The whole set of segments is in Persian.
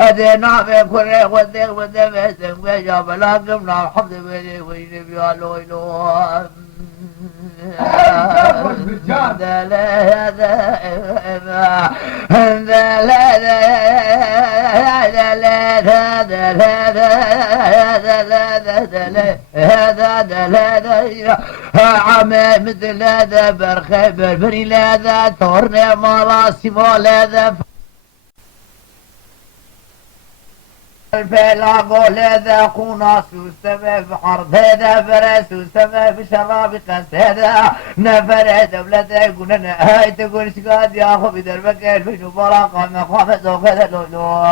أدينا في كل ودي ودي ويجاب لكمنا الحمد لله ويجب يا لويلو عمي مثل هذا برخيب البري لاذا تورني مراسي مولاذا الفيلا قول هذا قناص وسبب حرب هذا فرس وسبب شراب قس هذا نفر دولة يقول انا هاي تقول شقاد يا اخو بدر مكان في نبراقة مقام زوق هذا لولو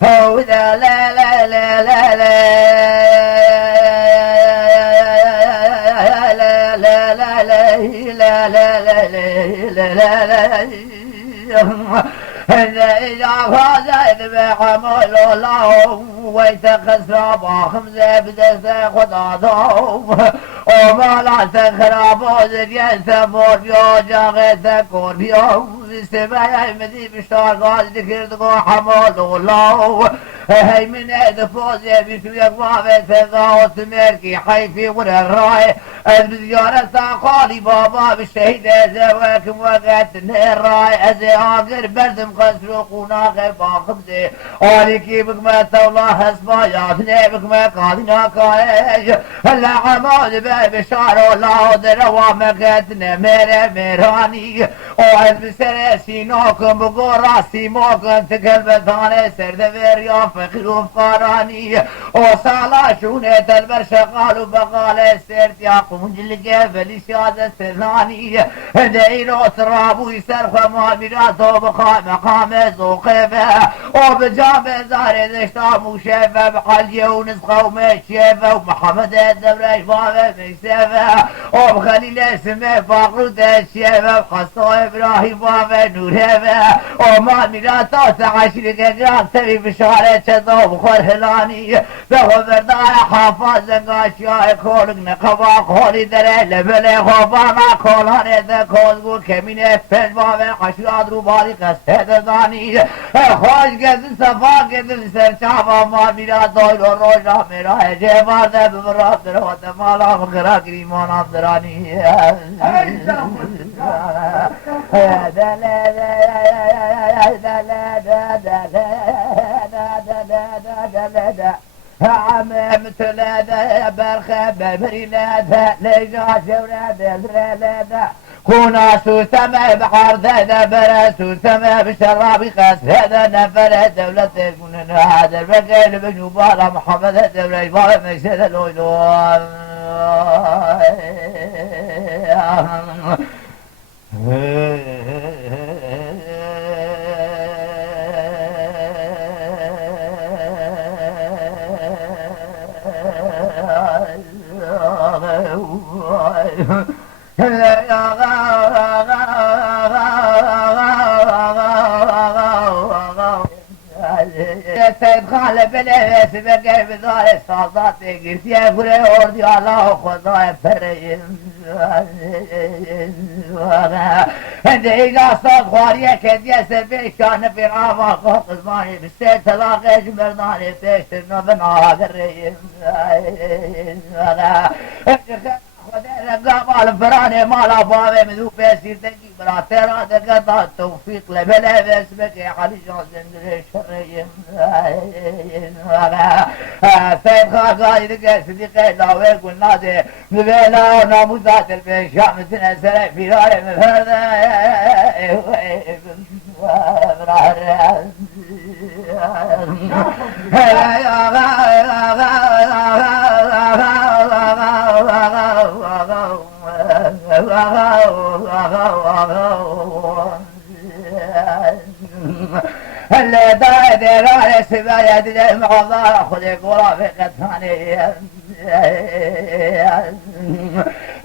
لا لا لا لا لا إذا فاز بحمل الله ويتخسر بخمسة بدسة خدادهم وما لا تخرب زريان ثمور بيو جاغي تكون بيو السماء يمدي بشتار قال ذكر دقو حمل الله هاي من ادفوز بيشو يقوى بتغاو تمركي حيفي ورا الراي الزيارة ساقالي بابا بالشهيد ازواكم وقت الراي ازي اقر بردم خسرو قناغ باخمزي عليكي بكما تولا حسبا ياتني بكما قادنا كايش هلا عماد باب شعر الله دروا مقتنا ميرا ميراني وعز بسرسي نوكم بقو راسي موكم تكلبتاني سردفير يا فخر فاراني وصالا شونة البرشقال وبقال سرت يا قنجل قبل شاد سراني دينو ترابو يسرخ ماميراتو بقى مقام زوقفه وبجام زار دشتا مشفه بقليه ونسخه ومشفه ومحمد الدبرش بابه مكسفه وبخليل اسمه فقر دشفه وخصو ابراهيم بابه نورهفه وماميراتو تعشر قجران سبي بشارة چدو بخور هلانی بخو بردای حافظ زنگاشیای کولگ نقبا کولی دره لبله خوبانا کولانه ده کولگو کمینه پنج باوه قشیاد رو باری قصه دزانی خوش گزن صفا گزن سرچاوا ما میرا دویل و روشا میرا جبار ده ببراب در و دمالا خرا گریمان آمدرانی مثل هذا برخة ببريلادها ليجا شوراد دريلادها كونا سوسما بحر ذا برس سوسما بشراب قاس هذا نفر دولة يكون هذا البقيل بجوبالا محمد الدولة يبارك مكسد اللولو سيد خالد بليس بقى بذار الصادات قلت يا فري وردي الله خداي فريم عندي قصد خارية كدية سبي كان في عمق قزماني بالسيد تلاقي جمرداني تشترنا بناها الريم قام الفراني مالا بابي مذوب يسير تجي براتيرا دقطع التوفيق لبلا باسمك يا علي جوزن الشريم سيد خاقاي دقا صديقي لاوي قلنا دي مبيلا وناموزات البيشام سنة سنة في داري مفرده اللي داير على سبايا دي معضار خذك ورافقة ثانية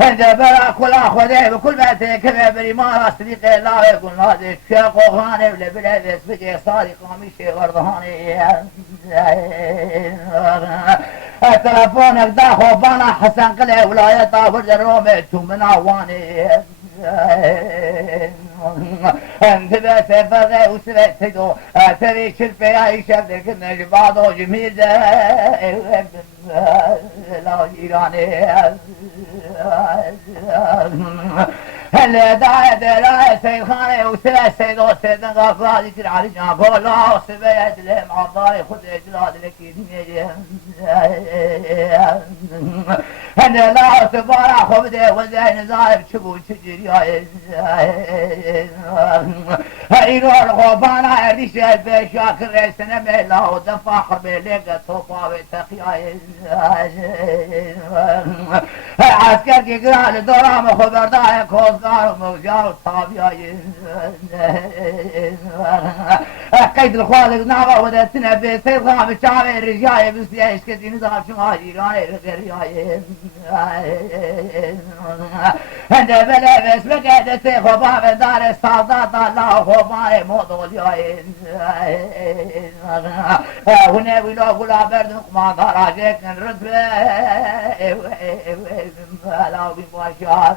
انت برا كل اخذه بكل ما تكفى بريمان صديقي الله يقول هذا الشيخ وخاني ولا بلا بيسبقي صادق قميشي وردهاني تلفونك داخل بانا حسن قلع ولاية طافر الرومي من عواني انت بس فرغي وسبتدو تري كل اي شبك نجباد وجميل لا ايراني هلا داعي دلا سيد خاني وثلاث سيدو سيدنا غفرادي كل علي جابو الله وسبيت لهم عضاري خذ اجلاد لك هلا لا سبارا خبدي وزين زايب شبو شجري هايرو الغوبانا ارديش البشاكر ريسنا ميلا ودفع خربي لقى توفا وتخيا عسكر كي قرال دورام خبرداء كوزقار وموجار وطابيا قيد الخوالق نابا ودتنا بسيد غام الشعبي الرجاي بسياش كدي نظام شمالي غاي الغرياي هند بلا بس بقعد سيخ وباب دار السادات الله خباي موضوع الياين هنا ولا ولا برد ما دراجك نرد لا بمشان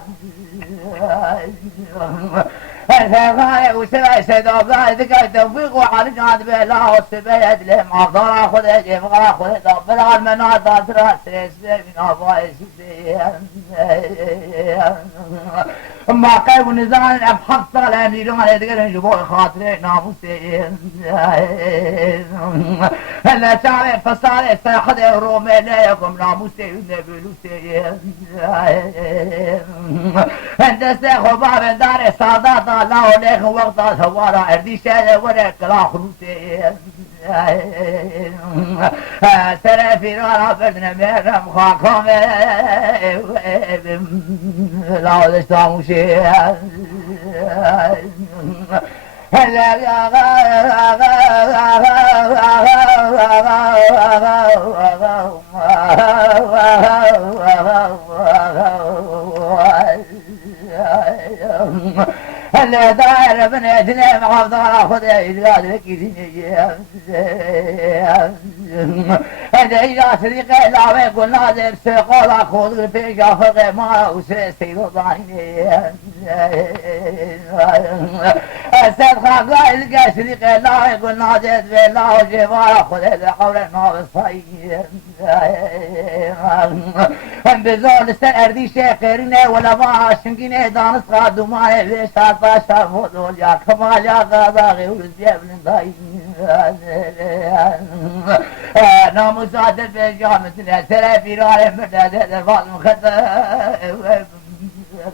الفرقاي وسبع سيدوب ذكر توفيق وعلى جانب الله والسبيد لهم عضارة خذ يبغى خذ دبر المنار داترا سيسبي من أفايس ما قيب نزال أبحث طالع ميلون يدقر نجبوه خاطرين ناموسين هلا شعبي فصالي سيحد رومي لا يكم ناموسين نبلوسين هند سيخو باب دار سادات الله وليخ وقت هوارا اردي شاية ورق لا خلوسين سرى في رارا بردنا ميرم خاكم لا ودشتامو شيء هلا هلا داير بنيتنا محافظة خذ إجلال لك هذا إذا صديقي لا يقول نادر سيقولا خذ البيجا فقه ما وسيستيض ضعيني أستاذ خاقا إلقى صديقي لا يقول نادر بلا وجبارا خذ الحول النار الصير هم بزور لسن أردي شاكرين ولا ما شنقين دانس قادو ما ليش عطاشا فضول يا كمال يا غاضاغي ولزيب لنضاين ناموس عدد بجامتنا سرى في رالي مرداد الفاظ مخدر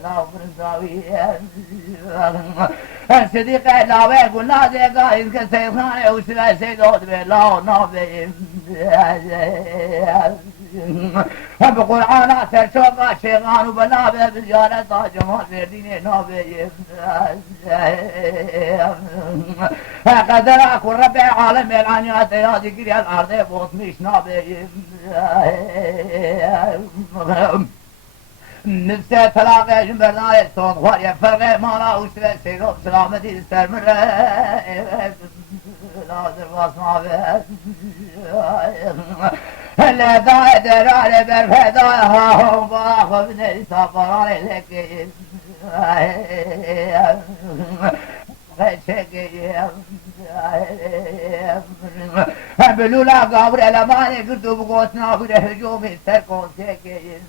لا فرنساوي صديقي لا يقول نادي قايد كسيد خاني وسلا سيد عود بالله نابي هم بقول عانا سرشوقا شيغان وبنابي بجالة جمال برديني نابي قدر اكون ربي عالم العنيات يا ذكري الارض بوطنيش نابي نفسه تلاقي جنبرناي صوت خواري فرقه مالا وسبه سيروب سلامتي استرمر لازم واسمع هلا داي درالي برفداي هاهم باخو بني سافراني لكي بلولا قابر علماني قلتو بقوتنا بره هجومي سركون تكين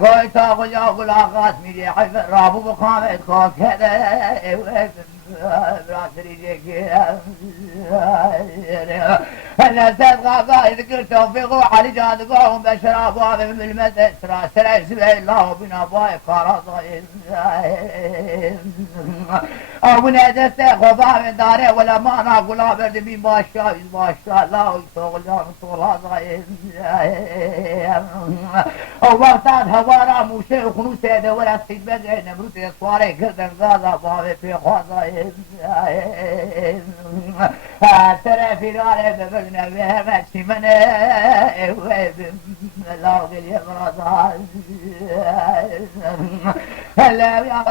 قويتا قليا قلا قاسمي حفر رابو بقامت خوك هذا براسري جيكي هلا صدقا قايد قلت توفيقو علي جادقوهم بشراب وابي من المدى سرى سبيل الله بنا باي قرصين ابونا دسته خبا من داره ولا ما نقولا برد بي ما شاء الله يشتغل يا طول زين او وقتات هوارا موشه خنوسه ده ولا سيد بده نمرود اسواره گردن غازا باوي في خوازين ترى في راره ببرنا بها من لا قل يا مرضى هلا يا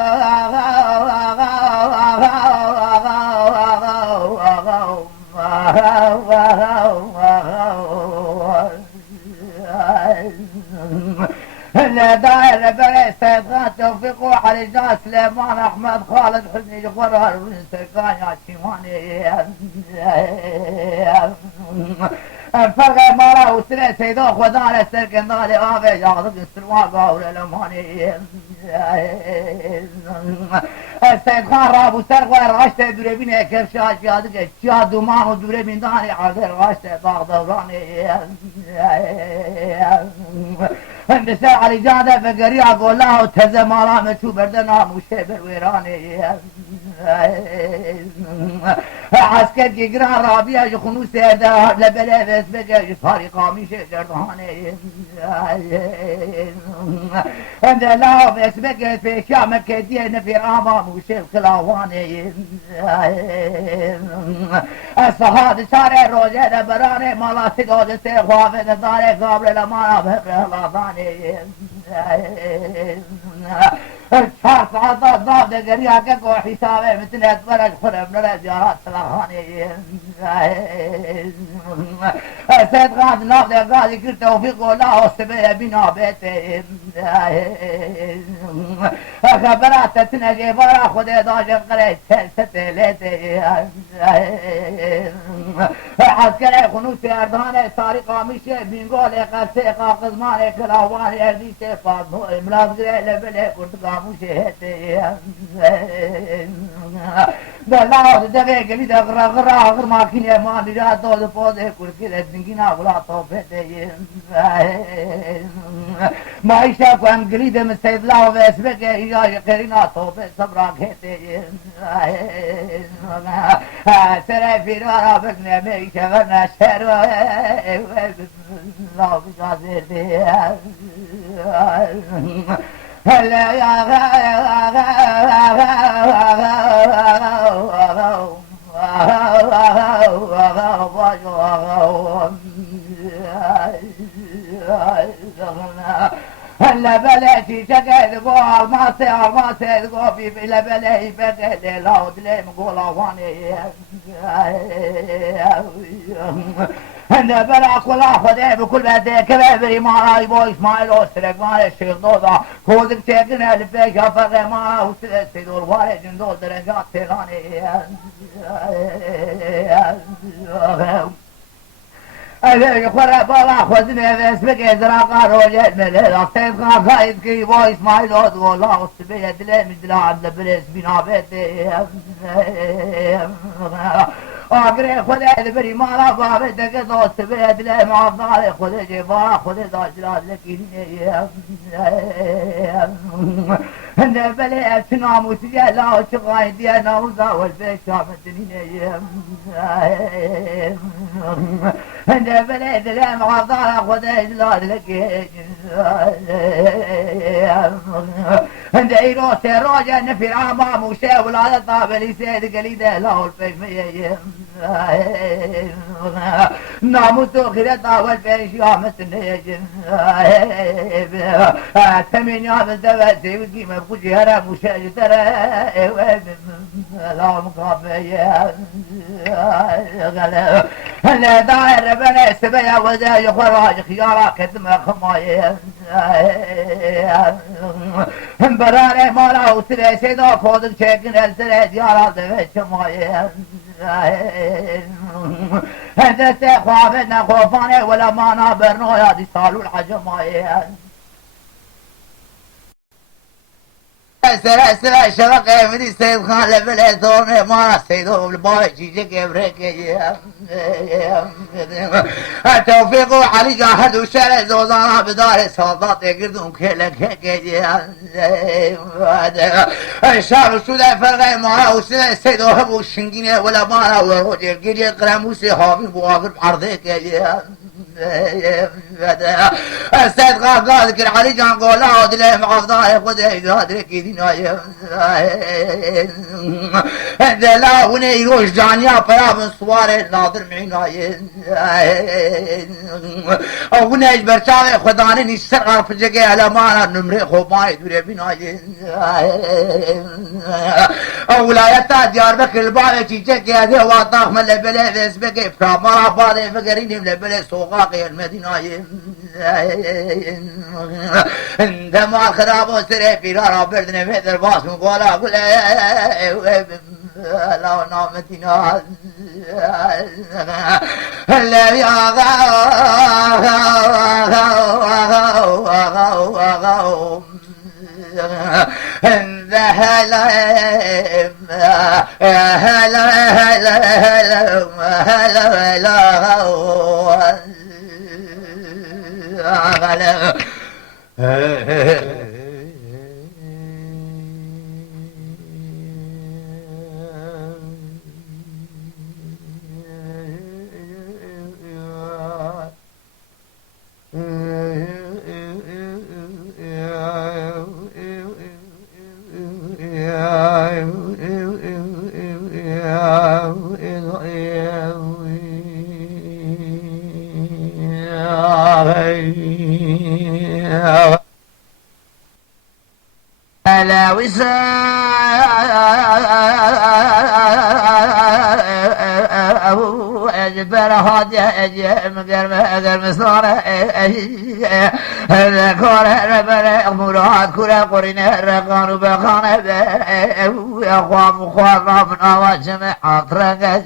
هلا داير برس السيد خان توفيق وعلي جان سليمان احمد خالد حسني جبران بن سركان يا شيماني فرق مالا وسنة سيدو خدانا سركن دالي آبي جاغدق السلواقا وللماني السيد خان رابو سرق ورغشت دربيني كيف شاش يادق شاد ومانو دربين داني عقل غشت باغ دوراني هندسة علي جادة فقريا قول له تزا مالا مشو بردنا مشبر ويراني عسكر جيقران رابيا جخنو سيدا لبلا بس بقى جفاري قامي جرداني هند لا بس بقى في شام كديه نفير آما مشب خلاواني الصحاد شارع روجة براني مالا سيدود سيخوافي داري قابل لمانا بقلاباني شهر ساعات ضاف دقريا كاكو حسابي مثل اتفرج خرب نرى زيارات سلاخاني سيد غاد ناخذ غادي كل توفيق ولا السبيه بنا بيتي خبرات تنجي برا خذي داجر قريت ستليتي عسكري خنوسي ارداني سارقة مشي بنقول قرسي قاقز مالي كلاواني اردي سيفاد ملازقري لبلي كنت مشيتي بلا دبي قليد غر ماكينه ما دي دو بوده كل كده دنجنا ولا طوفتي ما يشاف ان قليد مستيد لا بس بقى يا قرينا طوفه صبرا كتي سرا في راه بكنا مي شغلنا شر لا بجازي هلا يا هلا بلاتي شقد قول ما سير قوفي بلا بلاي بدل لاود لي مقول واني هلا بلا كل اخذ بكل بدي كبري ما راي بو اسماعيل وسرق ما الشيخ دودا خذ تيقنا لبيك فرق ما وسرق دور والد دول درجات تيراني أنا خرب بالا خذني بس بقى زراقة روجت من الأصيب خايد كي بو إسماعيل ود والله السبية دلي مدلا عبد بلس بنا بيتي أقري خذ البري مالا بابي دقة السبية دلي معضالي خذ جبارة خذ داجلات لكني هن بلي أتنام وتجلا وشغاي دينا وزاول بيشام الدنيا هن بلي دلي معضالي خذ داجلات لكني هن إيرو سيروجا نفير عمام وشي ولا طابلي سيد قليده لا الفيمية ناموسو خيرتا والفيش يامس النيجن ثمين يامس دواتي وقيمة بخشي هرم وشاج ترى لا مقابية هلا داير بنا سبيا وزاي خراج خيارا كتم خماية براني مالا وسري سيدا خودك شاكن السري ديارا دوات شماية هذا سيخوافنا خوفاني ولا ما نابرنو يا دي صالو الحجماية سرا شبق مني سيد خان لبلا دورني ما سيدو بالباي جيجك بريك توفيق علي جاهد وشارع زوزانا بدار سلطات يقردون كلك الشعب شو ده فرق معاه وسنة سيدو هبو الشنقينة ولا مانا وروجي القرية قراموسي حافظ بواقر بعرضيك السيد قال علي جان قولا ودلي معفضاي خذي قادرك ديناي لا وني يروش جانيا برا من صواري ناظر معيناي وني برشاوي خداني نشتغل في جاكي على مانا نمري خوباي دوري بناي ولايتا ديار بكر البالي تيجاكي هذي واطاق من لبلي بس بكي فرامارا بالي فقريني من لبلي سوقاقي المدينة انت ما خراب وسري في رارا بردني في الباس وقولا قول لو نامتنا لا يا هلا هلا لا وسام أجبر هادي مقر مصنع كورة ربنا مراد كورة قرينة رقان وبخانة أخوام وخوارنا من أواج جمعات رقا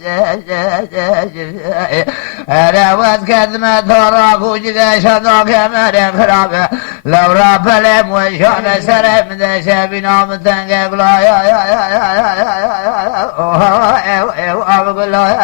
أنا وذكذ ما تراك وجد شدوك مريم خرابة لو راب لهم وشعنا سرم ذا شابنا من تنقى قلا أبقى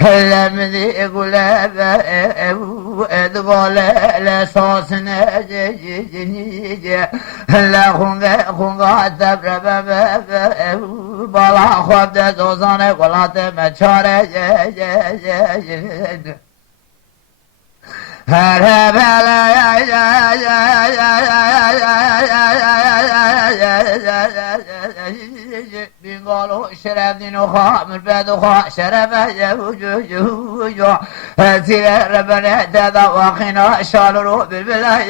هلا من يقول ادغال الاساس نجي هلا خونغا تبر بالا خود دوزانه ولات مچاره هر بنقولوا شرب دينو خامر بدو خا شرب يوجو سير ربنا تدا واخنا شالرو بالبلا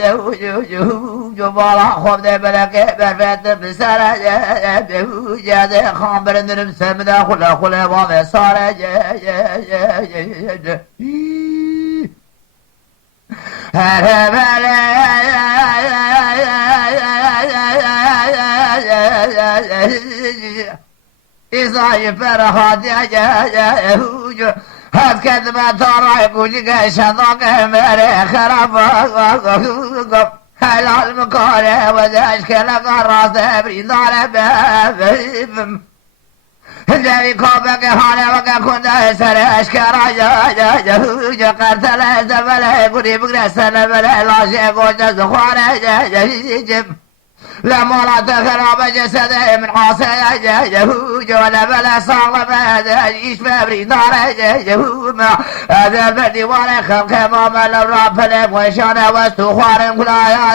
يوجو بالا خود بلك برفت بسر بوجد خامر نرم سمدا خلا واب صار إذا يفرحات يا هاد كذبة ترى يقول لك شذاك مري خراب هلا المكارة وذاشك لك الراس بريدار بابم هندي كوبك حالة وكا كنت سر أشكرا يا قرتلا زبلا يقولي بقرا سنبلا لا شيء قوت زخارة جم لما لا تخرب جسده من عاصي يهوج ولا بلا صار بهذا يشفى بريدار يهوم هذا البدي ولا خلق ماما لو راب فلم وشانا واستخوار كلا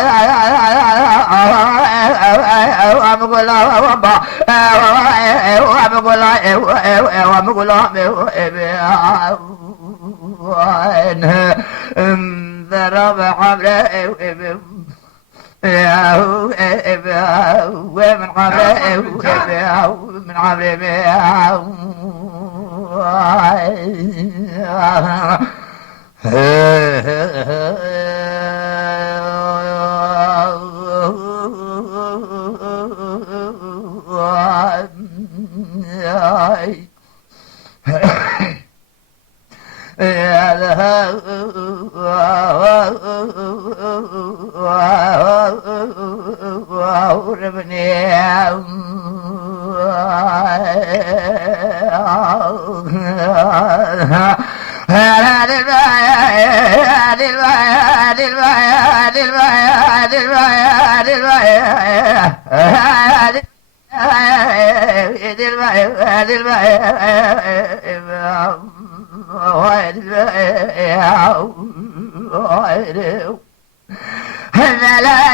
أمقول وابا أمقول ضرب حمله ومن قبل من قبل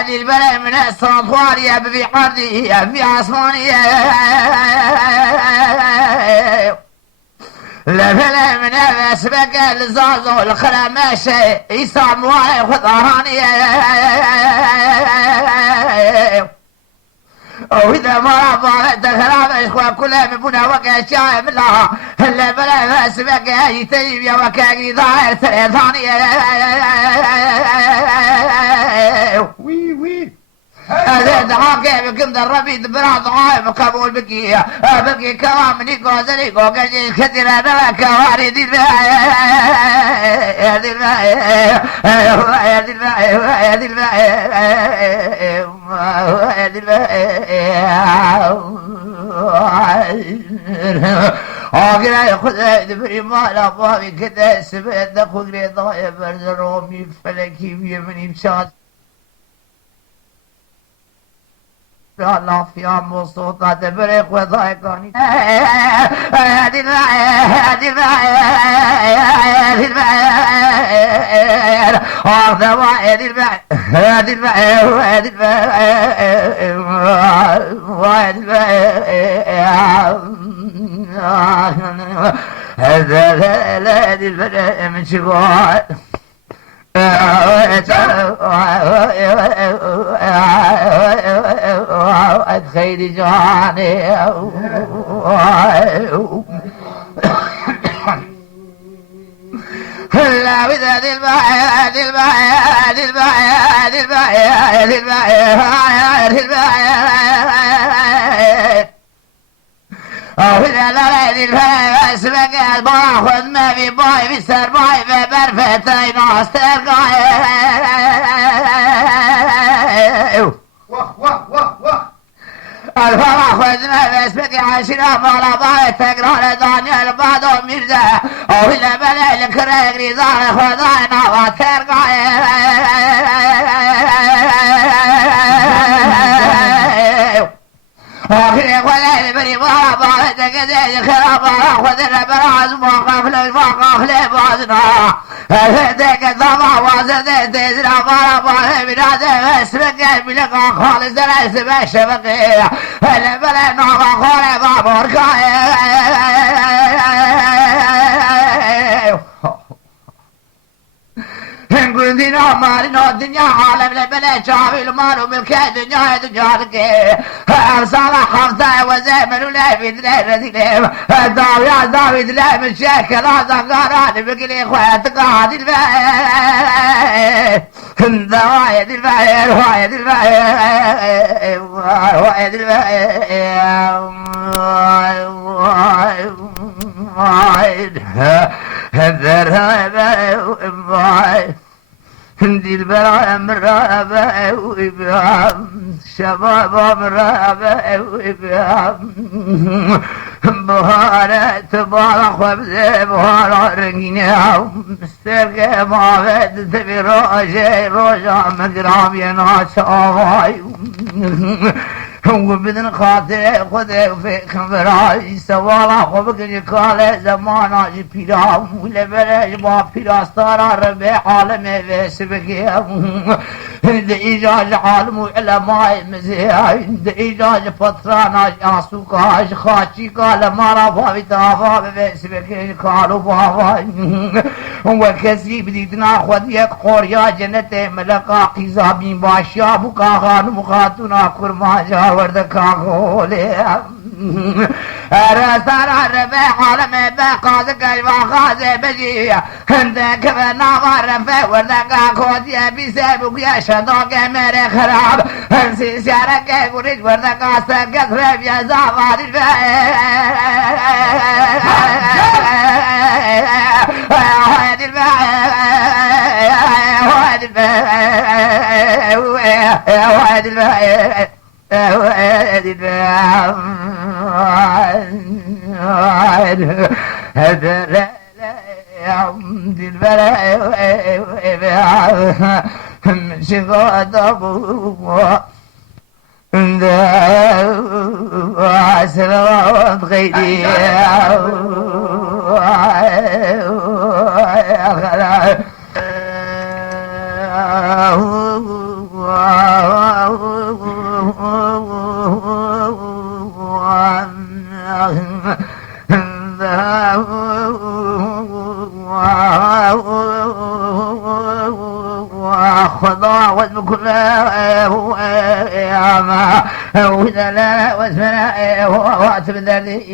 هذه البلد من الصفوانية في حردية في عصفانية لفلا من أسبق الزازو الخرماشي يساموها خضرانية وإذا ما رفعت الخرامش وكلها مبنى وكا شايب لها لفلا أسبق يتجيب يا وكا ظاهر ثانية وي وي هذا دعاك بكم دربي دبرا ضعاف قبول بكي بكي كلام نيكو زريكو كجي كثير انا كواري دي هذه أقرأ يأخذ دبري مالا بابي كده سبت دخل لي ضايب برزرومي فلكي بيمني بشاط الله في عم وصوتها تبرق وضايقاني هذه البلد من شغال خير جاني لا بذات وإذا لريد الفاس بقى باخذ ما في باي في سر باي في برفتين استرقاي واه واه واه واه الفرح خذ ما في بقى عشرة مالا باي تقرا لدانيال بعضهم مرزا وإذا بلا الكريق رزان خذانا وترقاي آخر ولا البري ما بعد كذا خراب خذ البراز ما قفل ما قفل بعضنا هذاك الضبع وزد تزرع ما بلاد اسمك بلقى خالص ليس بشبقي البلا نوع خالد بابوركاي نقول دينا مالنا الدنيا عالم لبلا شعبي المال وملك الدنيا دنيا لك صالح حفظة وزمن ولا في دليل داوي يا داوي دليل من شيخ لا زنقاران بقلي اخواتك عادي الباية دوايد الباية روايد الباية روايد الباية الذرابة دي البلع مرابة وإبهام شباب مرابة وإبهام بهارة تبارك وبزي بهارة رقينة مسترقى معبد تبي روجة مقرام يناس آغاي وبدن خاطر خذ في خبراي سوالا خبك يقال زمانا جبيرا ولا بلاش ما بيراستارا ربع عالم بسبكي ديجاج عالم علماء مزيان ديجاج فترانا عسوكاج خاشي قال ما رفا بتافا بسبكي قالوا بابا وكسي بديتنا خذ يك قريا جنة ملكا قزابين باشا بكا خانم خاتونا كرما وردك عقولي رسالة ربع عالم بقاذك الوخاذ بجي عندك بنامر رفع وردك عقودي بسبب يا شدوك مري خراب انسي سيارك قريج وردك عسك رب يا زعفار هادي الباء وادي الباب هذا لا يعمد البلاء من شغاد أبوه عسل غيري خضاع وزن كله وإذا لا واسمنا واتب ذلك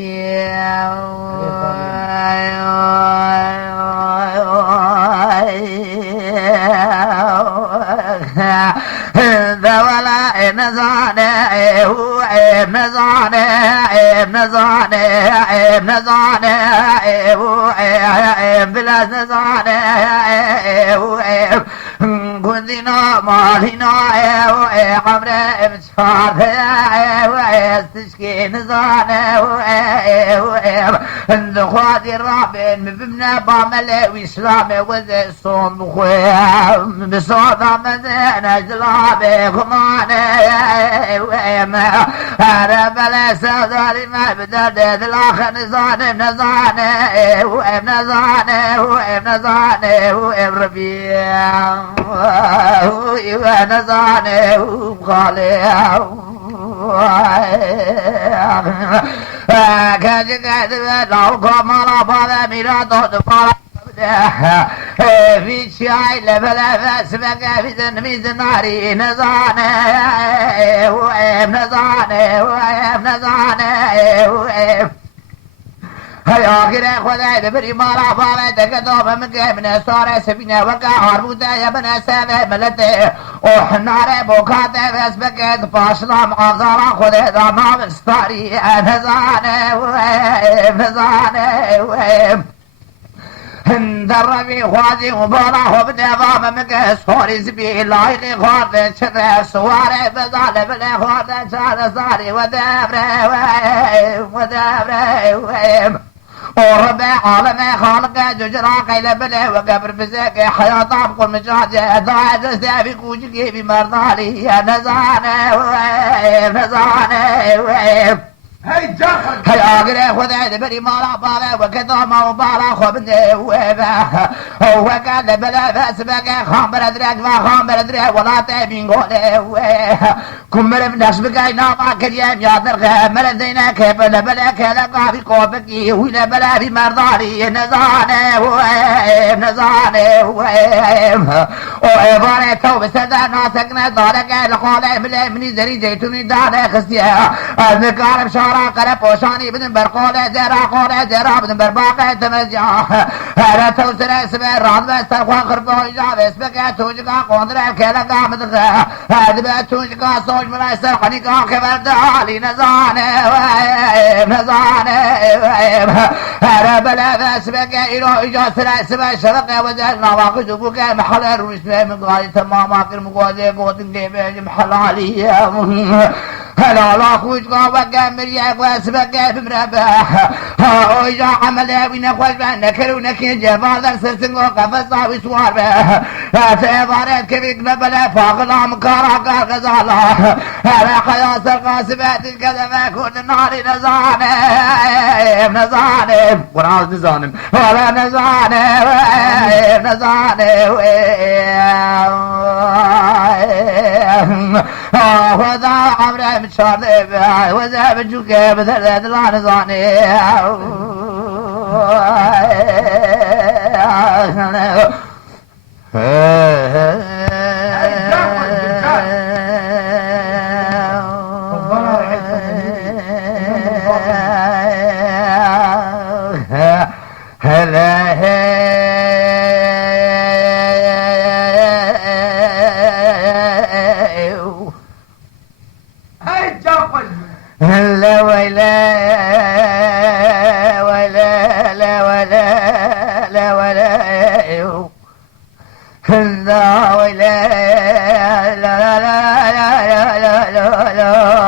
ذولا نزانه بلا نزانه كنتنا مالنا عمره بشفار استشكي نزانه خوادي الرابين ببنا بعمله وإسلامه وزي الصوم بخوام بصوضة مزينة جلابه خمانه هذا بلا سوداري ما بدرد الآخر نزانه ربيع نزانه بخاليه كذا لو كمال بابا ميراث في شاي لفلا فاسمك في تنميز ناري نزانه هيا كده خدای دبری مالا فاله تکدوم مگه من ساره سبینه وکا هربوده یا بنا سبه ملته او ناره بوکاته فسبکت پاشلام آزارا خوده دامام استاری نزانه در روی خوادی و بالا و بدوام مگه سواری زبی لایقی خورده چره سواره بزاله بله خورده چاره ساری و دبره ورب عالم خالق ججرا قيل بله وقبر بزاك حياطام كل مجاجة ضاعت استافي كوجكي بمرضالي يا نزانه هاي جاخد هاي آقره خدای بری مالا بالا وكذا ما بالا خبنه وكذا بلا فاسبك خامر ادرك وخامر ادرك ولا تبين قوله كمر من نشبك ناما كريم يا درغ ملدينا كبل بلا كلا قافي قوبك ولا بلا في مرضاري نزانه وعبارة توب سدا ناسكنا دارك لقاله من زري زيتوني دارك خسيا المكارب شارع قرب وشاني بدن برقوله زرا بدن برباقه تمزجا هذا توسر اسمه راد بستر خوان خربه اجاب اسمك توجقا قندره كلقا مدغه هذا بتوجقا صوج مناسر حنيقا خبر دالي نزانه هذا بلا اسمك إلو اجاسر اسمه شرقه وزر نواقش بوك محل الرسمه من غاية تماما كرمقوزي قوتن كيبه محلالي هلا لا خوشقا وقا مريق واسبقا بمربح اوجا عمله وين خوش بانكر ونكين جبال در سرسنگو قفصا وسوار به فعبارت كبيك ببلا فاغلا مكارا قار غزالا هلا خياس القاسبات الكذبة كون النار نزانم ونعوز نزانم ولا نزانم وذا عمره متشارب وذا بجوكه بثلاث لا نزاني لا ويلا ولا لا ولا لا ولا لا ويلا لا لا لا لا لا لا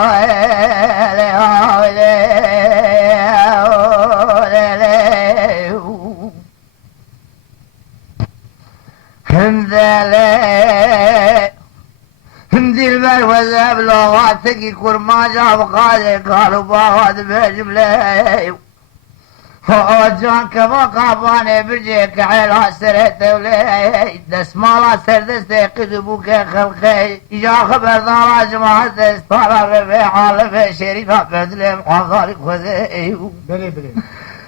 دلبر وذهب لغاتك كرماجا وقال قالوا باغاد بجمله جان كما قاباني برجيك عيلا سرت ولي دسمالا سردست قدبوك خلقي يا خبر دارا جماعة استارا ربيع عالم شريفة بدلم حضارك وذي بله بله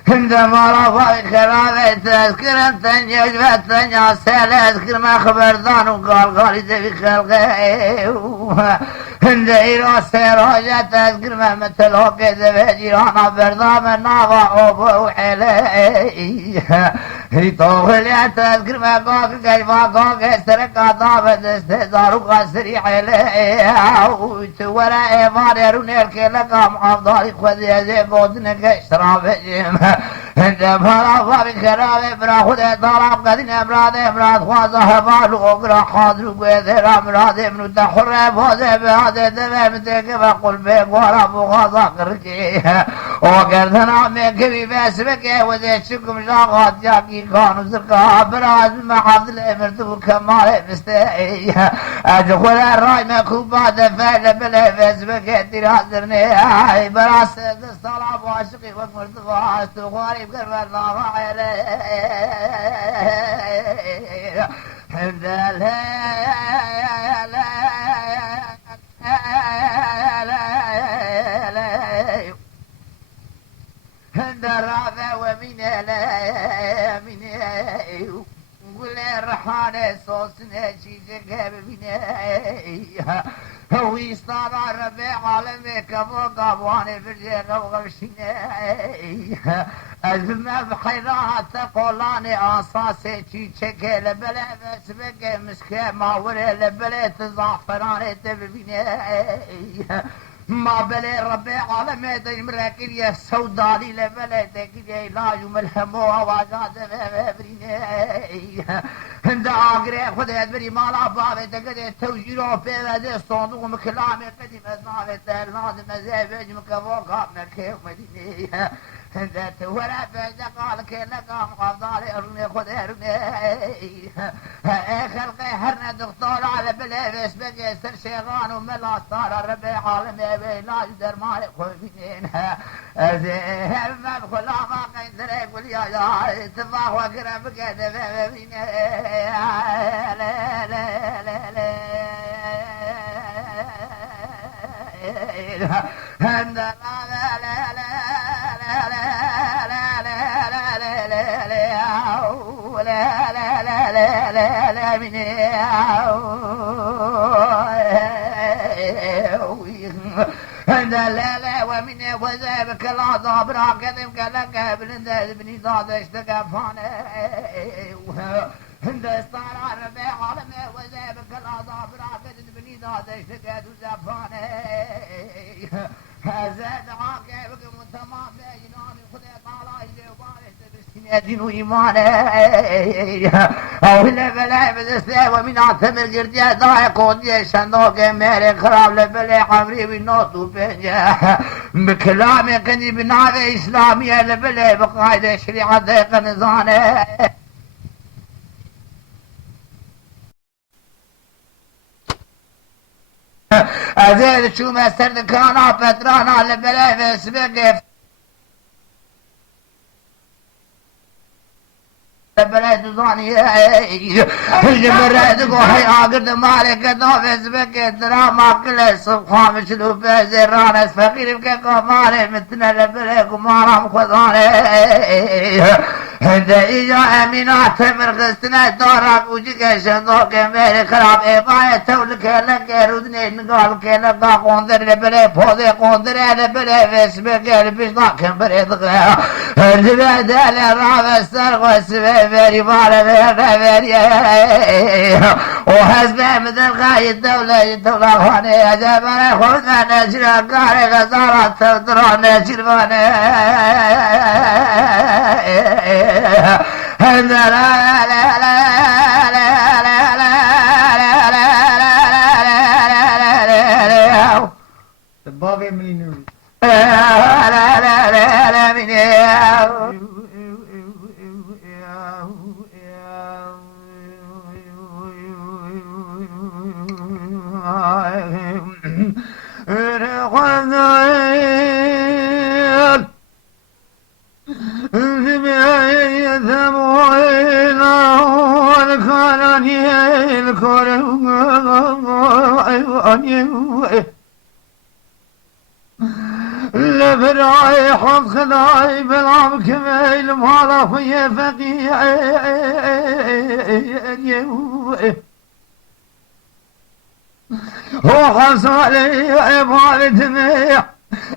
عندما رفع خرابة تذكر تنجز وتنجا سهل اذكر ما خبردان وقال غالي في خلقه عند إيرا سراجة تذكر ما مثل هكذا بجيرانا بردام الناغا أبو حلي ريطوغل يا تذكر ما قاك كيفا قاك سرقا دابد استدارو قاسري حلي وتورا إيمان يرون الكيلقا محافظاري خذي هذي قودنك اشتراب جيم عندما رفع بخرابة برا خده طراب قدين امراد امراد خوازه هفال وقرا حاضر وقوذر امراد ابن تحر فوزه بهذا دمه متك وقل بقوارا بغازه قرقي وقردنا مكبي باسبك وذي شكم شاقات جاكي كانوا زرقا براز محافظ الامرتو كمال مستعي ادخل الراي مكوبات فعل بلا باسبك ترازرني براس الصلاة وعشقي ومرتفع استغاري بقرب الله عليه حمد هند الرافع ومن من قول الرحانة صوصنا شيشك بمنها هو يصطاد ربيع عالمي كفو قابواني برجيق وغشيني أزمة بحيرات تقولاني أصاصي شيشك لبلا بسبك مسكي ماوري لبلا تزعفراني تببيني ما بلي ربي عالمي دي مراكلية سودالي لبلي تكيدي لا يملهمو وعجاد ببريني هند آقري خده ادبري مالا بابي تكيدي توجيرو بيوزي صندوق مكلامي قديم ازنافي تهلناد مزيبج مكفوقا مكيف مديني هند تورا بيجا قال كي لقا مقابضالي ارني خده ارني خلقي هرنا دكتور على بلي بسبقي سر شيغان وملا صار ربي عالمي لا يدر مالك خوفين زين ما بكل ما قيدرك وليا يا تفاح وكرم كذا بين لا لا لا لا هند لا لا لا لا لا لا لا من هند لا لا ومن وذابك العذاب راكدم كلك بلند بني ضاد اشتكى فانا هند استعار ربيع عالمي وذابك العذاب راكدم بني ضاد اشتكى زفانا زاد عاقبك متمام بيناني خذ طالع وبارك دين وإيمانه أو لا بس ومن عتمر جرديا ضايق ودي شنوك ميري خراب لبلي حمري بنوتو بنجا بكلامي كني بناوي إسلامية لبلي بقايدة شريعة ديق نظانه أزيد شو ما سردكانا بترانا لبلي بسبق بلاد ظاني جبرت قوحي عقد مالك نوفز بك دراما كل صبحا مشلو بزران فقير بك قماري مثل لبلك ومارم خضاني هند إجا أمينات مرغستنا دارك وجيك شندوك ميري خراب إباية تولك لك رودني نقال كلقا قندر لبلي فوضي قندر لبلي فسبك لبشتاك بريد غير هند بدل راب السرق والسبب بيري بارا بيري وحسب مثل غاية الدولة خواني أجابنا خوضنا نجر قاري غزارة تردرا نجر باني لا لا لا لا لا البابي مليونير لبراي حظ خداي بلام كميل مالا في فقيع هو حصالي عبارة ميح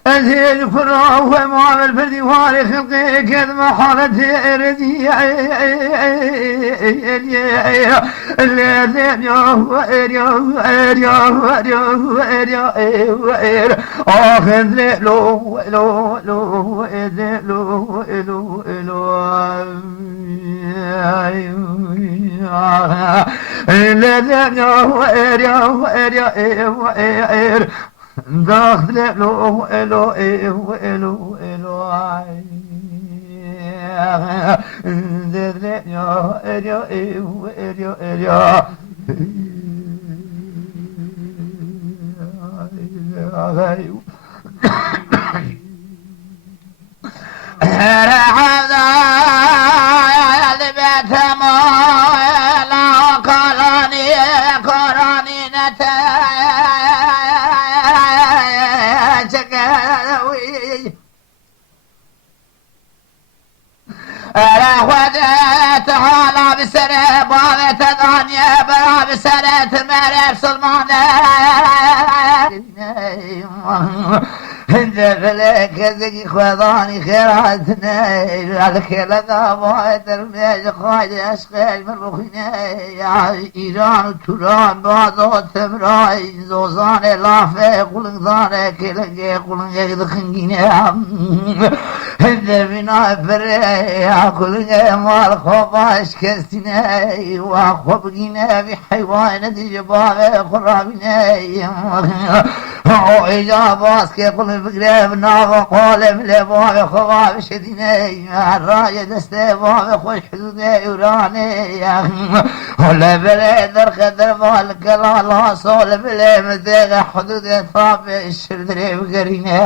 أزيد فراه وما الفردي واري خلقي كذ محالتي رديع آخذ لو لو لو لو لو داخل الو الو الو الو الو تعالى بسنة بابة ثانية بلا بسنة مريم سلمان دخلك زكي خوضاني خيراتني لك لذا بايت الميج خايد أشقال من رخيني إيران وتوران بعضو تمراي زوزان لافي قلن ظاني كلنجي قلنجي دخنجيني هند بنا فريا كلنجي مال خوباش كستيني وخوبقيني بحيوان دي جبابي خرابيني او إجاباس كي قل فكرة بناغ قولم لبابي خواب شديني الراية دستي بابي خوش حدودي وراني ولا بلي درخ دربال كلالا صول بلي مديغ حدودي طابي الشردري بقريني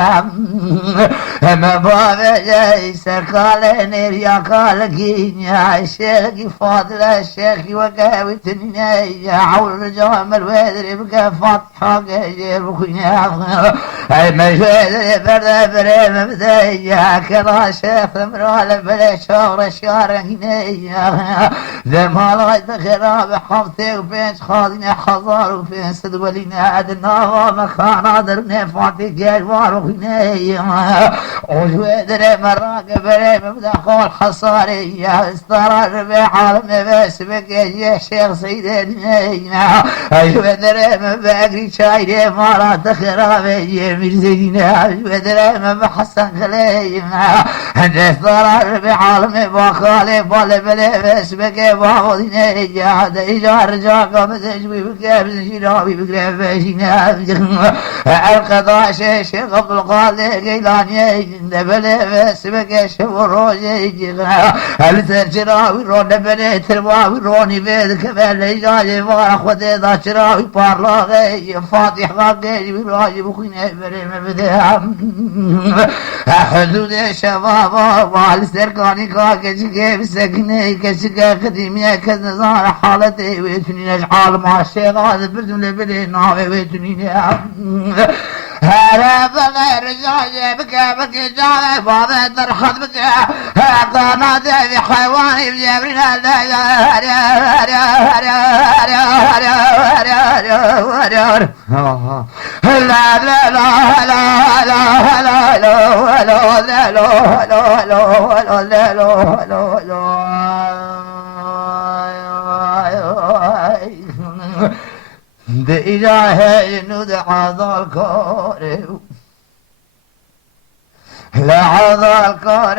اما بابي جاي سرقالي نيريا قالكيني الشيخي فاضل الشيخي وقاوي تنيني عول رجام الويدري بقى فاتحة قاجي بخيني اي مجهد فرد بريم بدايا كلا شيخ مرال بلا شور شارني ذمال غيد خراب حفتي وفين خاضني حضار وفين سدولينا عدنا مخانا درني فاتي جاجوار وخيني وجويد مراق بريم بدا خول حصاري استرار بعالم بس بقى شيخ سيدني اجويد باقي شايدي مرات خرابي مرزينا بدري بحسن خلينا هندس ضرر بعالم بخالي بال بلي بس بقى باودينا جاد ايجار جاك متجوي بقى بنشيرابي بقى بشينا القضاء شيخ عبد القادر قيلاني دبل بس بقى شوروجي التجراوي رون بني ترواوي روني بيد كمال ايجاي واخذ ذا شراوي بارلاغي فاتح غاقي براجي بخيني بريم بدها حدود شباب والسرقاني كاكشكي بسكني كشكي قديمي كنزار حالتي ويتني نجعل مع الشيغاد بردم لبلي ناوي ويتني هلا بغير زوجي بكى بكى جالي بابا ترحض بكى قناتي في حيواني بجبرنا لا لا لا لا لا لا لا لا لا لا لا لا لا بإلهي ندعى ذا الكون لا عضا الكون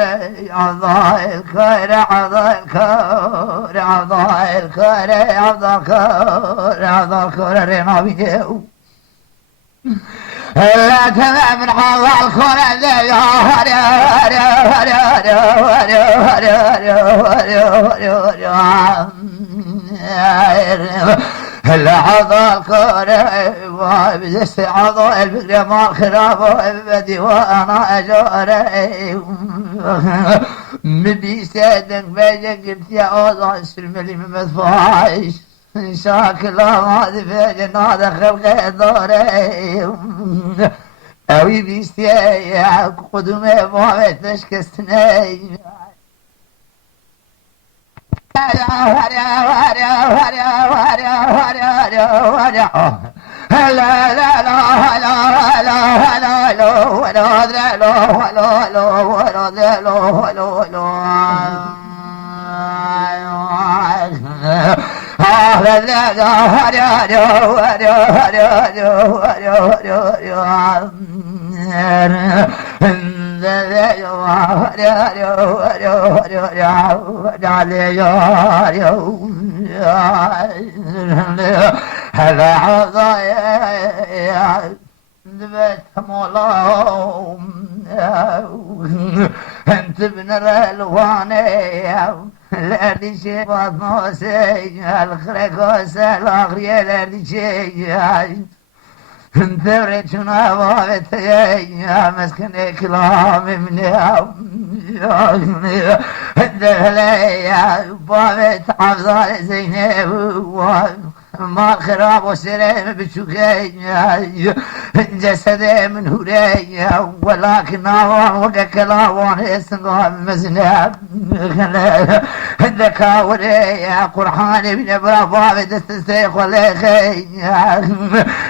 عضا الكون عضا الكون عضا الكون عضا الكون عضا الكون رينا بيو لا تمام من عضا الكون العضا الكوري بجس عضا الفكر ما خرابه بدي وانا اجوري مبي سادك بيجك قلت يا عضا السلم اللي مدفعش شاك الله في جناد خلق دوري اوي بيستي قدومي بابت تشكستني هلا عضايا ذبتهم الله انت ابن الالواني الارض شيء بطنوسي الخرقوسي الاغرية الارض شيء انت ريتنا بابت يا مسكن كلام مني الدهلية بابت حفظة زينب ما الخراب وسلام بشوكي جسدي من هوري ولكن ناوان وكلاوان استنقام مزناب الذكاوري قرحاني بن برافا دستيخ وليخي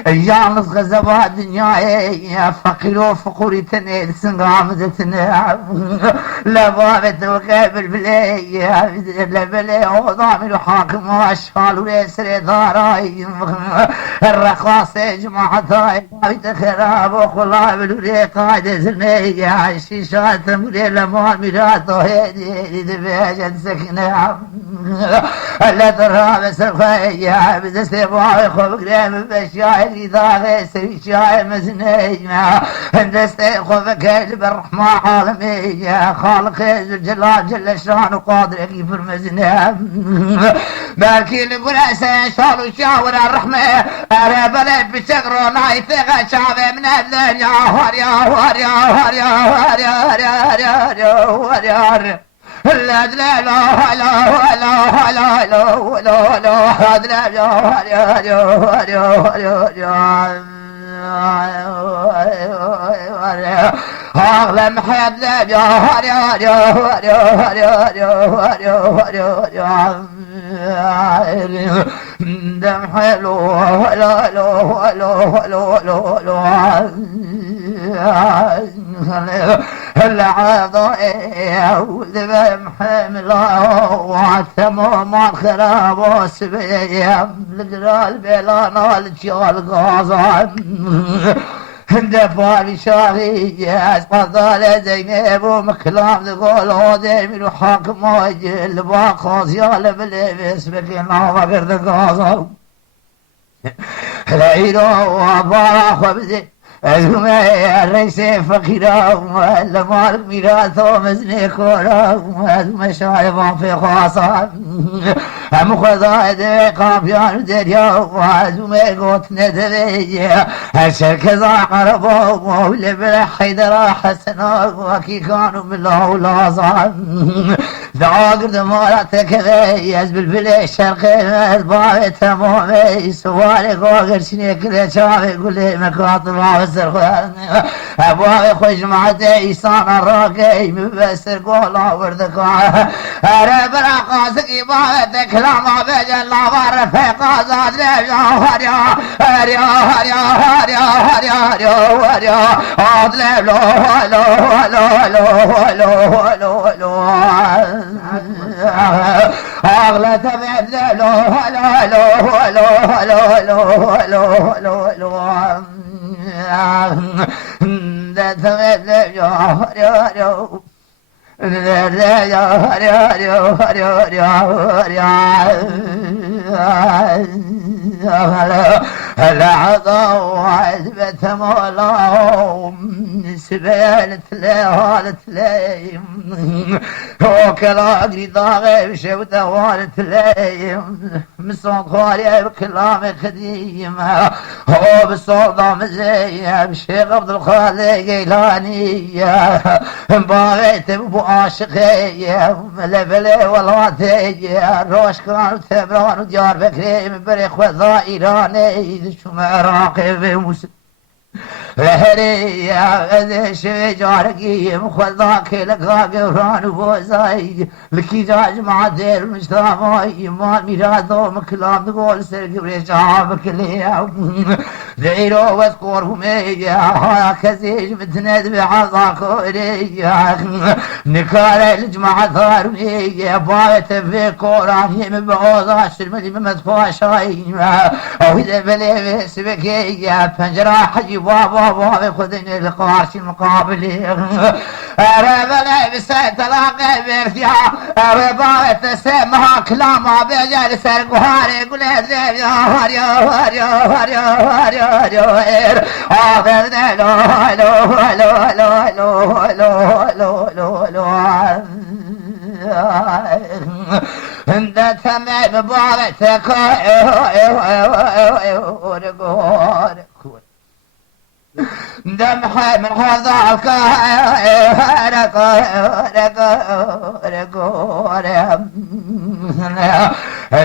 يانس غزبا دنياي فقيرو فقوري تني استنقام دتنا لبابت وقابل بلي لبلي وضامل حاكم واشخال وليسري دار الرقاص جماعتاي خراب وخلا بلوري قاعد زني شيشات مري لما ميراتو هدي دبيجن سكنه لا ترى سرخيا بدستباي خو كريم بشاي ذا سري شاي مزني دستي خو فكر بالرحمه عالمي خالق الجلال جل شانه قادر يغفر مزني باكي لبراسه شالو شاور الرحمه اربل بشغر نايف غشاوه من الدنيا هاريا هاريا هاريا هاريا هاريا هاريا لا لا لا لا لا لا لا لا لا لا أغلى محب ذاب يا دم حلو لا لا لا لا لا العضاء وذبم حمله وعتمه مع الخراب والسبيم الجلال بلا نال جال غازان دفع شاغي اسقط زينب ومكلام تقول هذا من حاكم واجل باقاص يا لبلبس بكنا غير ذقاص العيد وبارا خبزي أزمة ليس فقيرا والمال ميراثه مزني كورا أزمة شايفا في خاصة مخذاد قابيان دريا وأزمة قوت ندري الشركة ضاقربا ولبلا حيدرا حسنا وكي كانوا بالله لازم ذاقر دمارتك يز بالبلي الشرقي الباوي تمامي سوالي قاقر شنيك لشافي قولي مكاطب أبوي خوش معدي إيسان الراقي مبسر قولا وردكا أرب الأقاسك إبادتك لما بجن لا برفق زاد لبجا هريا هريا هريا هريا هريا هريا هريا عاد لبلو هلو هلو هلو هلو هلو أغلى تبعد لبلو هلو هلو هلو هلو هلو هلو هلو العضوات بتمولهم سبالت لهالت ليم وكلا قريد غيب شوته والت ليم مصون خالي بكلام خديم هو بالصوت مزيب شيخ عبد الخالق جيلاني باغيت ابو عاشقي ملبلي والله روش كانوا تبران وديار بكري من بريخ وذا ايراني شو راقب موسى هري شجاركي مخذاك لقا قران وبوزاي لكي جاج مع دير مجتمعي ما ميرادو مكلام تقول سرق بريشابك ليهم ديرو واذكرهم اياه كزيج متند بعضاك وريا نكال الجماعة ثارني بايت في كوراني من بعوض عشر مدي ممدفع شاي او اذا بلي سبكي بنجرة حجي بابا خذني القارش المقابلي ربنا بسيط تلاقي بيرتيا ربا تسمها كلاما بجال سرق وهاري يقول يا هاريا هاريا هاريا هاريا هاريا آخذنا لو لو لو لو لو لو لو لو انت تمام بارتك دمحي من هذا الكهرك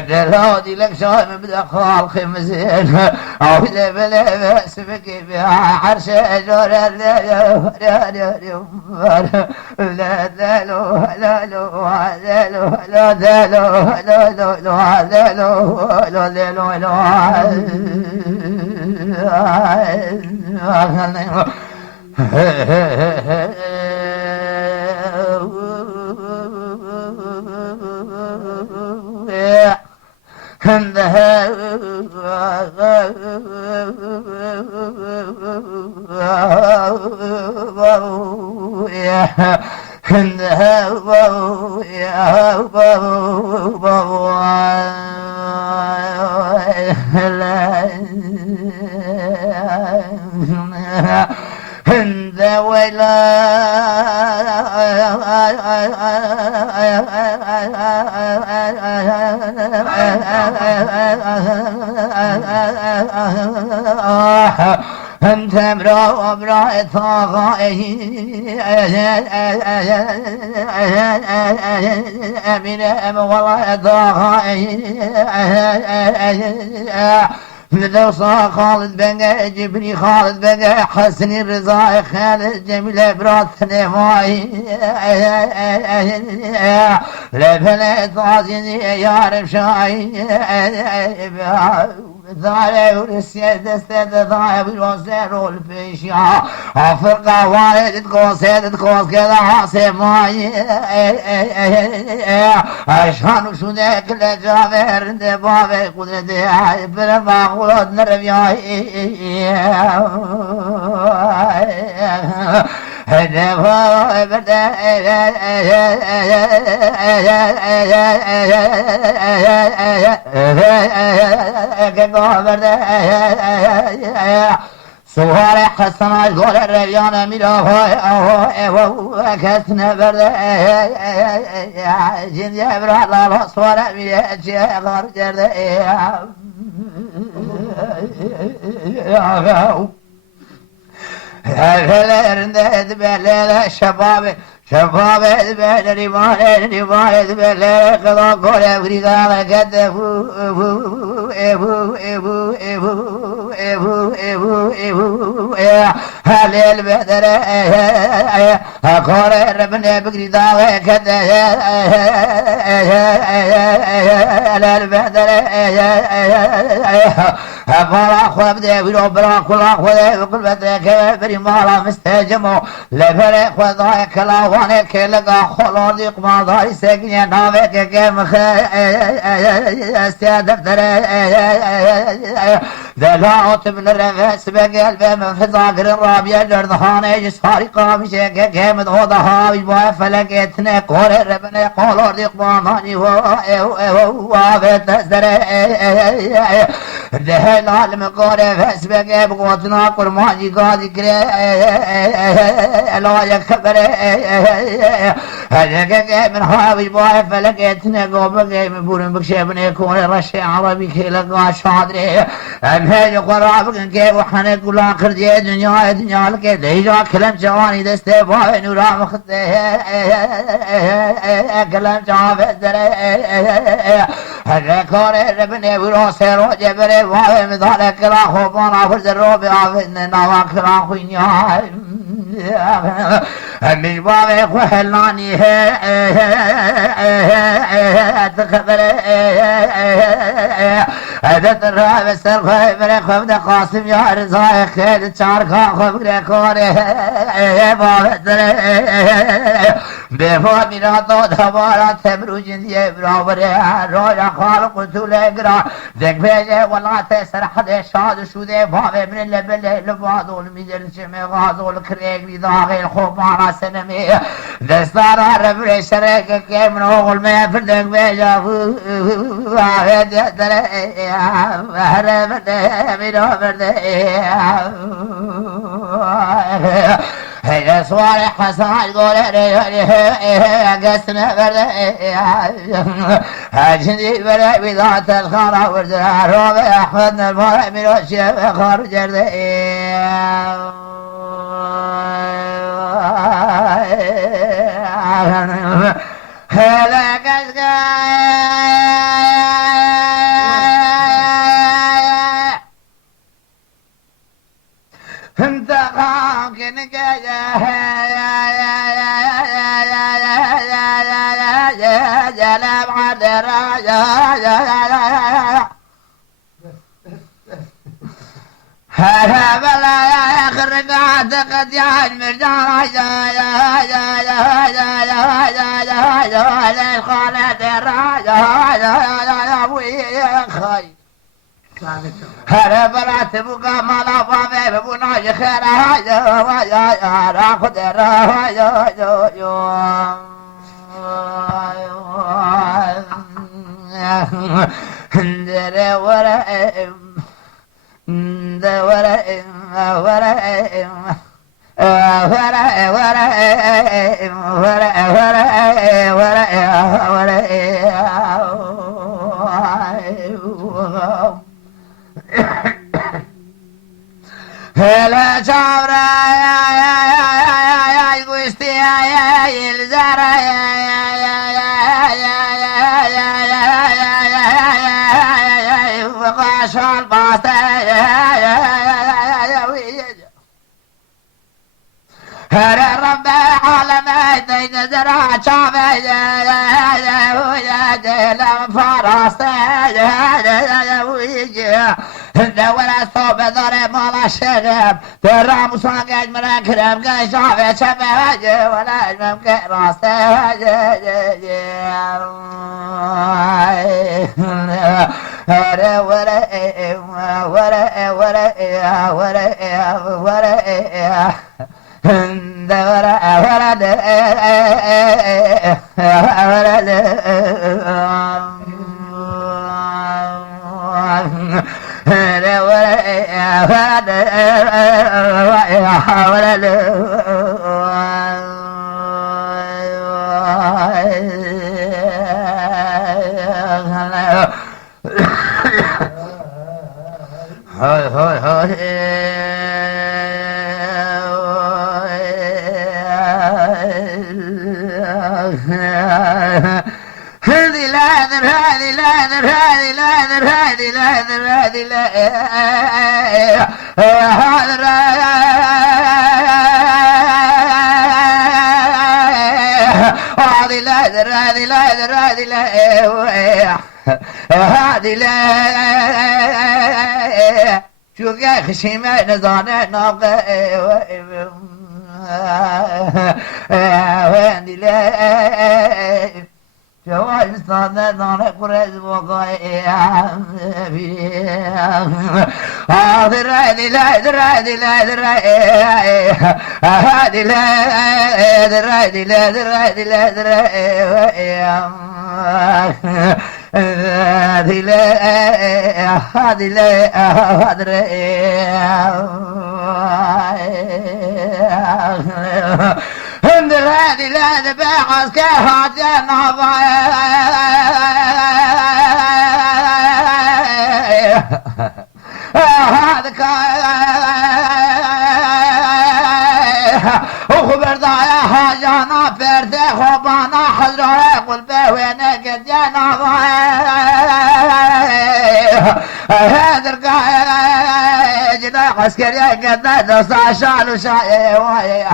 دلودي لك شايم بدخال خمزين او لا بلا سبكي بها عرش جور لا لا انت امرأة طاغائي امين والله طاغائي لدوصا خالد بقى جبري خالد بقى حسني رضا خالد جميل برات نماي لبلا طازني يا رمشاي ذالي ورسي دستة ذايب الوزير والبيشيا فرقة والد قوسيد قوس كذا حاسي ماي عشان وشونك لجابر دبابي قدرتي برما قولد نربياي هدفا بردا سواري حسنا قول الريان ميلا كسنا بردا جن يبرا لا سواري ميلا جغر جرد هلرند بلال شباب شباب بلال ريمان بلال قضا قول بريغا قد هلال بدر قول ربنا بقريدا قد هلال بدر قول اخوة بدي ويلو برا كل اخوة كل بدك بريمالا مستجمو لفرق وضايا كلا وانك لقا خلوديق ما ضاي سجن ناوك كم استدفتر دلاوت من الرغس بقلب من فزاقر الرابية لردهاني جساري قامشك كم دوضها بيبوا فلقيتنا قول ربنا قولوديق ما ضاني وابت تزدر ذهل المقارب اسبق بقوتنا قرماني قاضي كري لا يكبر هذا من حاوي باي فلقيتنا قوبق من بورن بكشبن يكون رشي عربي كيلقا شادري ام هاي قرابق كيف وحنا كل اخر دي دنيا لك ليجا كلام جواني دسته باي نورا مخته كلام جواب دري هذا كار ربنا وراس رو جبر باي مذالك لا خوبانا فرد الروب عفن نواك لا خوينيا من باب خوهلاني تخبر هذا ترى بس الخبر خبر قاسم يا رزاق خير چارخا خبر كاره باب بفا میرا تو دوباره تمرو جندی برابر رویا خالق تولگرا دک بیجه ولات سرحد شاد شده باب من لبل لبادول میدل چمه غازول کریگ بیداغی خوبانا سنمی دستارا ربر شرک که من اوغل می فردک بیجه واحد یدره هره برده میرا برده هي سوار حسن قول قسنا برده هاجندي برده بذات الخارة وردها روبي أحمدنا المرأة من وشي خارج جرده هلا قسقا انت خاكن جلب عدر هلا بلا يا خرقات قد يعد مرجان الخالة الراجع ويا خي هلا بلا تبقى مالا بابي ببنا يخير يا راخد دره ورائم ده ورائم هلا شاورا يا قوستي يا الزرا يا وقاش الباسطة هلا رب العالمين تزرع شافي يا دلم فراسته يا ويجي ولا صوب ضرب ولا شغب ترى مساقج من كرم شافي شبه ولا ممكن راسته شو خشيمة نزانة ناقة وين لا جوال صادة نانا قرز وقاي هذا رادي لا رادي لا هذه لا رادي لا رادي لا هذه لا هذه لا هذه هند هذه لا ذبح كهات هذا وخبر ضايا حاجانا فرد خبانا حضره قلبه وينك جانا هذا القايد عسكري قد صاشان وشاي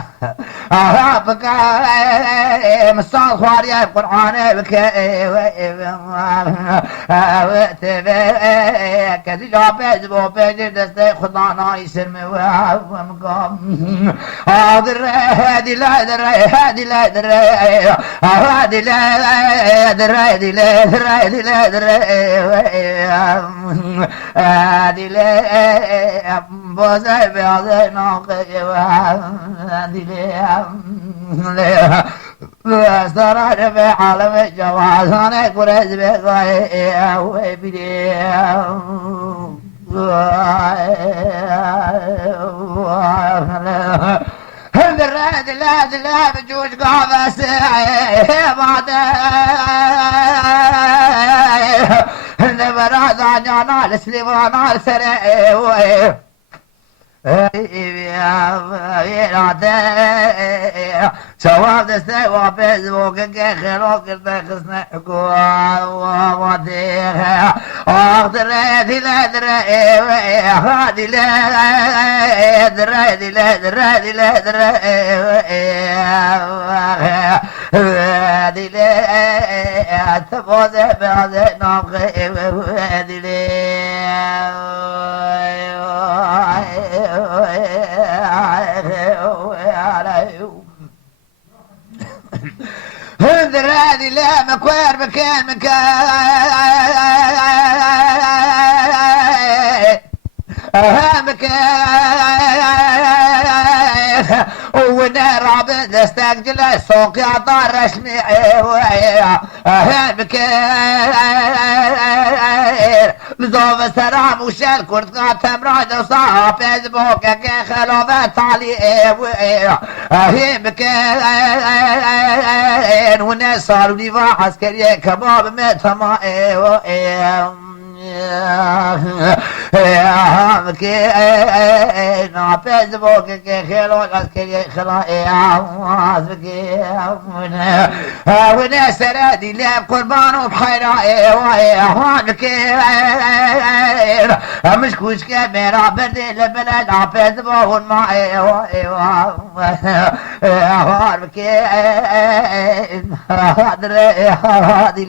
أهابك مستان خواري القرآن بك كذي جابز بو بيجي دستي خدانا يسلم ومقام هذه هذه لا دري هذه لا دري هذه لا دري هذه لا دري لا دري هذه لا بوزي بوزي ناقي هذه لا سرار في عالم الجواز أنا قريش بغاية وبدي هند الراد لا بجوج قابس بعد هند براد عجانا لسليوانا لسرعي شواب دستي وفيسبوك خلوك التخصنا ووديها اخدري لا دري هادي لا دري لا دري لا دري هادي لا تفوز بعد ناقي هادي هذا هذه لا مكوار مكان ونار عبد استقجل السوق يعطى رسمي مزوف سلام وشال كرت قاتم راجع صاحب فيسبوك خلوفات علي مكان والناس صاروا دفاع عسكري كباب متما مكان فيسبوك خلوفات عسكري وناس سرادي لاب قربان وبحيرة مش كوش كاميرا بردي لبلد عفيز بوهن معي هادي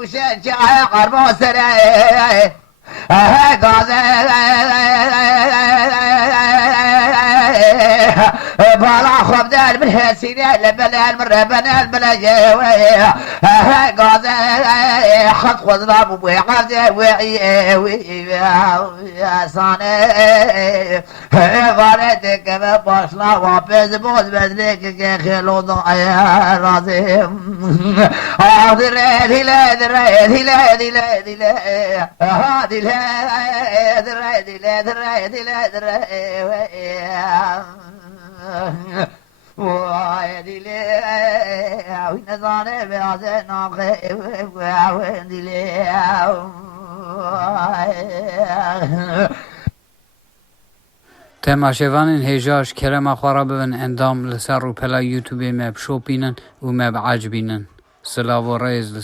وشين شاي قربو سري بالا خوب دار بالهسينة لبلا المرة بنا البلاجة قاضي خط خضراب وعافية ويا صاني غارتك ما باشلا وابز بوز بدلك خلو ضايا رازي حاضر هذه لا هذه لا هذه لا هذه لا هذه لا هذه لا هذه لا وهذه لا ونزاني بعزين ناقي وهذه لا تماشاوانین هجاش کرم خوارا ببن اندام لسر رو پلا یوتیوب مب شوپینن و مب عجبینن سلاو و ریز لسر